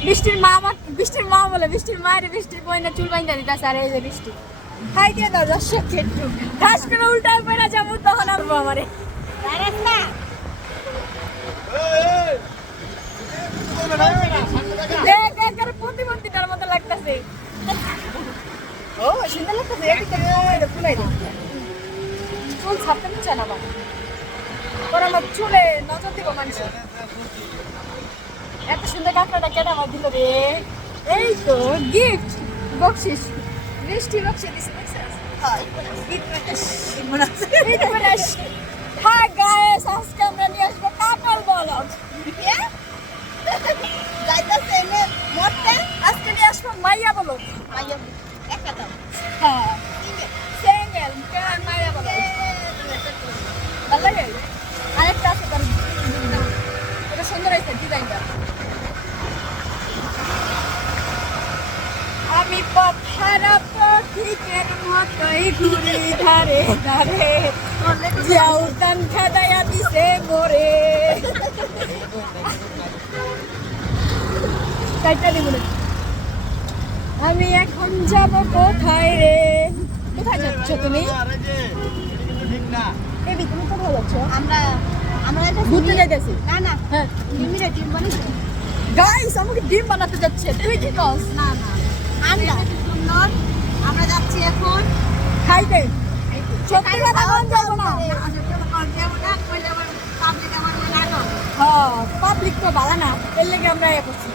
বৃষ্টির মা বলে বৃষ্টির মায়ের বৃষ্টির বইনা চুল বাইন্দা দিতেছে আর এই যে বৃষ্টি খাই দিয়ে দাও দর্শক একটু ঘাস করে উল্টায় পড়া যাবো তখন আসবো আমারে প্রতিবন্ধীটার মতো লাগতেছে ও সুন্দর লাগতেছে ফুলাই দে চুল ছাপতে দিচ্ছে না বাবা ওর আমার চুলে নজর দিব মানুষ এত সুন্দর কাঁকড়াটা কেটে আমার দিল রে এই তো গিফট বকশিস বৃষ্টি বকশিস দিছে হ্যাঁ গাইস আজকে আমরা নিয়ে আসবো কাপল ব্লগ যাইতাছে এনে মরতে আজকে নিয়ে আসবো মাইয়া ব্লগ মাইয়া একটা দাও হ্যাঁ সিঙ্গেল কেন মাইয়া ব্লগ ভালো লাগে আরেকটা আছে তার এটা সুন্দর হয়েছে ডিজাইনটা আমি পথহারা পথিকের মতোই ঘুরে ধারে ধারে যাও দান খাদায়া দিছে মোরে আমি এখন যাব কোথায় রে কোথায় যাচ্ছ তুমি এবি তুমি কোথায় যাচ্ছ আমরা ঘুরতে যাইতেছি না না হ্যাঁ ডিমের ডিম বানাইছো গাইস আমাকে ডিম বানাতে যাচ্ছে তুই কি কস না না আমরা যাচ্ছি এখন খাইতে সত্যি কথা কোন যাবো না হ্যাঁ পাবলিক তো ভালো না এর লেগে আমরা করছি